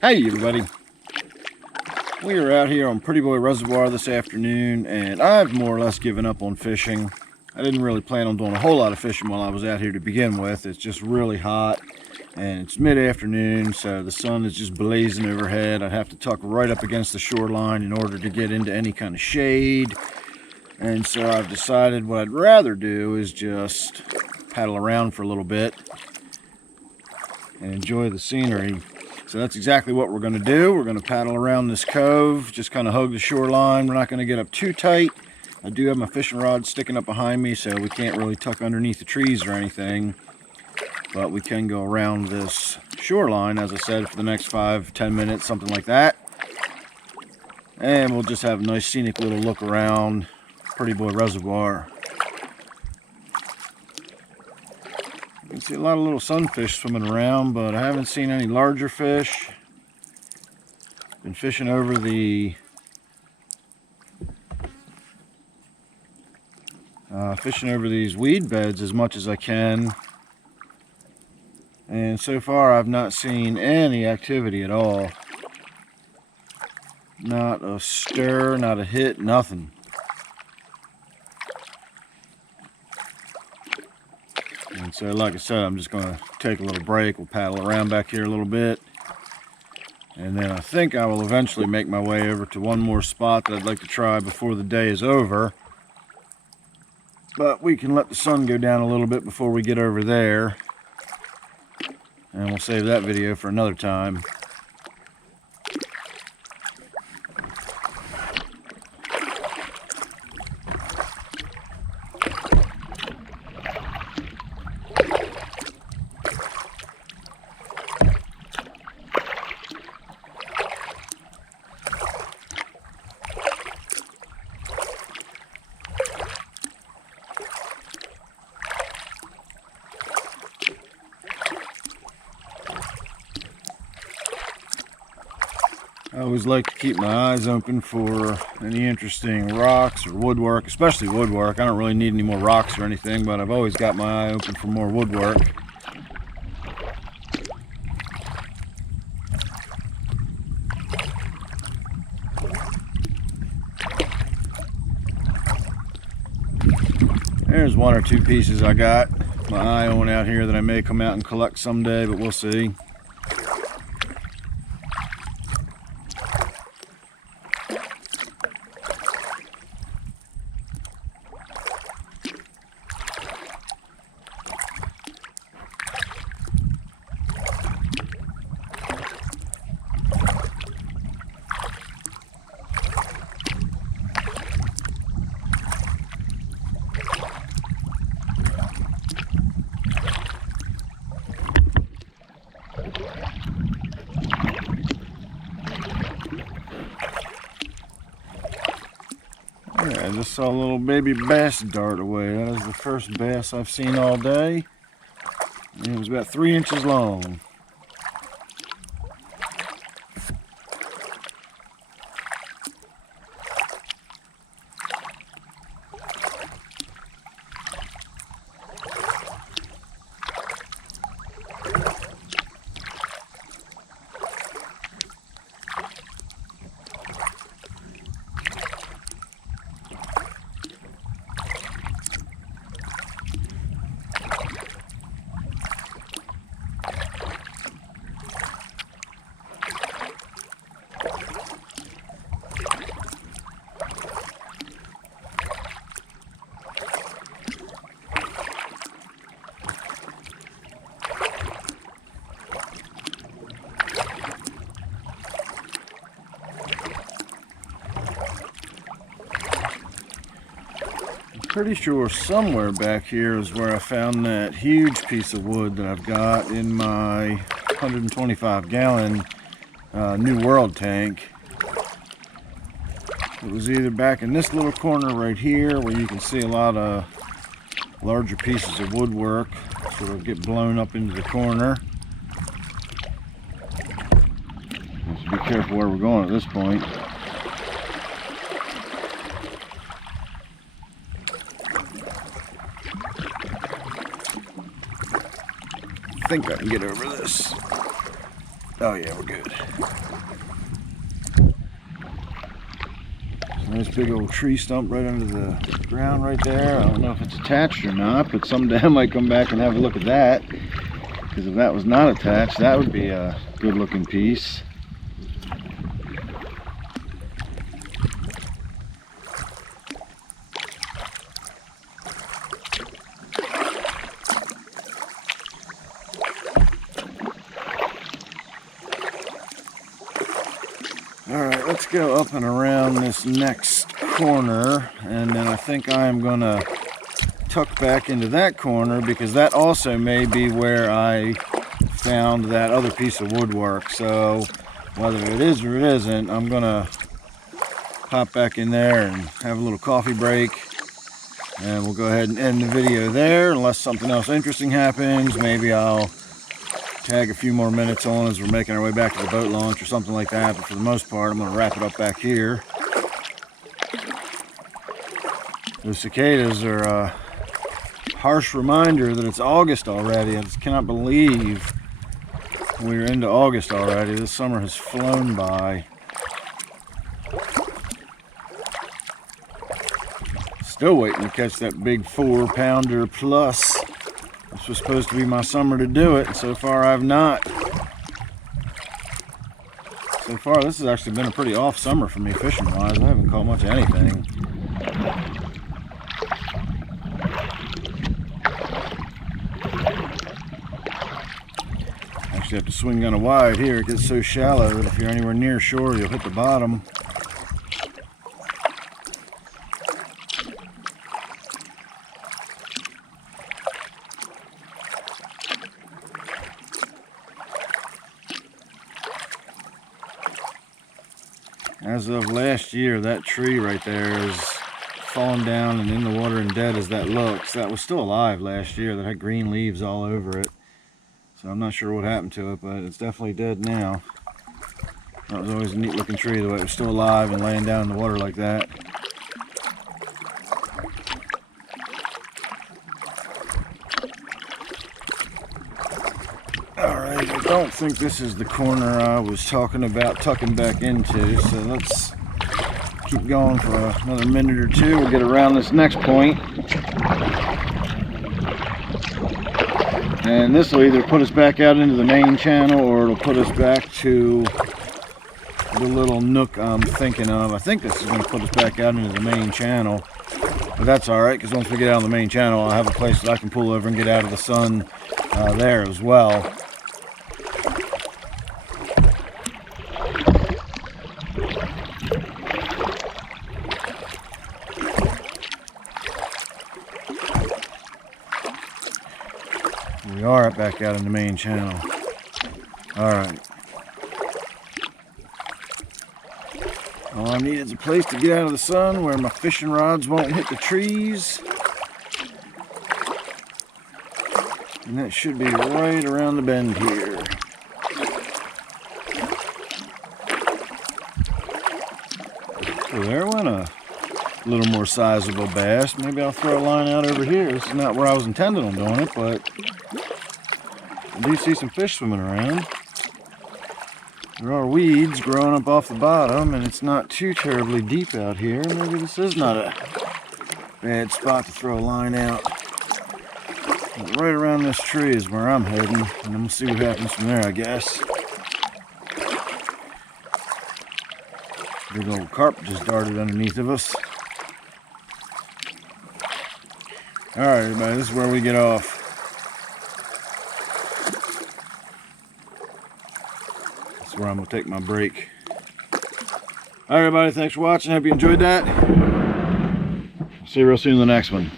Hey everybody, we are out here on Prettyboy Reservoir this afternoon, and I've more or less given up on fishing. I didn't really plan on doing a whole lot of fishing while I was out here to begin with. It's just really hot, and it's mid-afternoon, so the sun is just blazing overhead. I'd have to tuck right up against the shoreline in order to get into any kind of shade. And so I've decided what I'd rather do is just paddle around for a little bit and enjoy the scenery. So that's exactly what we're going to do. We're going to paddle around this cove, just kind of hug the shoreline. We're not going to get up too tight. I do have my fishing rod sticking up behind me, so we can't really tuck underneath the trees or anything. But we can go around this shoreline, as I said, for the next 5-10 minutes, something like that. And we'll just have a nice scenic little look around Prettyboy Reservoir. You can see a lot of little sunfish swimming around, but I haven't seen any larger fish. Been fishing over these weed beds as much as I can, and so far I've not seen any activity at all. Not a stir, not a hit, nothing. And so, like I said, I'm just going to take a little break. We'll paddle around back here a little bit. And then I think I will eventually make my way over to one more spot that I'd like to try before the day is over. But we can let the sun go down a little bit before we get over there. And we'll save that video for another time. I always like to keep my eyes open for any interesting rocks or woodwork, especially woodwork. I don't really need any more rocks or anything, but I've always got my eye open for more woodwork. There's one or two pieces I got my eye on out here that I may come out and collect someday, but we'll see. Yeah, I just saw a little baby bass dart away. That is the first bass I've seen all day. And it was about 3 inches long. Pretty sure somewhere back here is where I found that huge piece of wood that I've got in my 125-gallon New World tank. It was either back in this little corner right here where you can see a lot of larger pieces of woodwork sort of get blown up into the corner. Let's be careful where we're going at this point. I think I can get over this. Oh yeah, we're good. Nice big old tree stump right under the ground right there. I don't know if it's attached or not, but someday I might come back and have a look at that. Because if that was not attached, that would be a good looking piece. Alright, let's go up and around this next corner, and then I think I'm going to tuck back into that corner because that also may be where I found that other piece of woodwork. So whether it is or it isn't, I'm going to pop back in there and have a little coffee break, and we'll go ahead and end the video there unless something else interesting happens. Maybe I'll tag a few more minutes on as we're making our way back to the boat launch or something like that, but for the most part I'm going to wrap it up back here. Those cicadas are a harsh reminder that it's August already. I just cannot believe we're into August already. This summer has flown by. Still waiting to catch that big 4-pounder plus. This was supposed to be my summer to do it, and so far I've not. So far this has actually been a pretty off summer for me fishing wise. I haven't caught much of anything. Actually have to swing kind of wide here. It gets so shallow that if you're anywhere near shore you'll hit the bottom. As of last year, that tree right there is fallen down and in the water and dead as that looks. That was still alive last year. That had green leaves all over it. So I'm not sure what happened to it, but it's definitely dead now. That was always a neat looking tree, the way it was still alive and laying down in the water like that. Alright, I don't think this is the corner I was talking about tucking back into, so let's keep going for another minute or two. We'll get around this next point. And this will either put us back out into the main channel or it'll put us back to the little nook I'm thinking of. I think this is going to put us back out into the main channel. But that's alright, because once we get out on the main channel, I'll have a place that I can pull over and get out of the sun there as well. We are back out in the main channel. Alright. All I need is a place to get out of the sun where my fishing rods won't hit the trees. And that should be right around the bend here. So there went a little more sizable bass. Maybe I'll throw a line out over here. This is not where I was intending on doing it, but I do see some fish swimming around. There are weeds growing up off the bottom, and it's not too terribly deep out here. Maybe this is not a bad spot to throw a line out. But right around this tree is where I'm heading, and we'll see what happens from there, I guess. Big old carp just darted underneath of us. Alright, everybody, this is where we get off. That's where I'm going to take my break. Alright, everybody, thanks for watching. Hope you enjoyed that. See you real soon in the next one.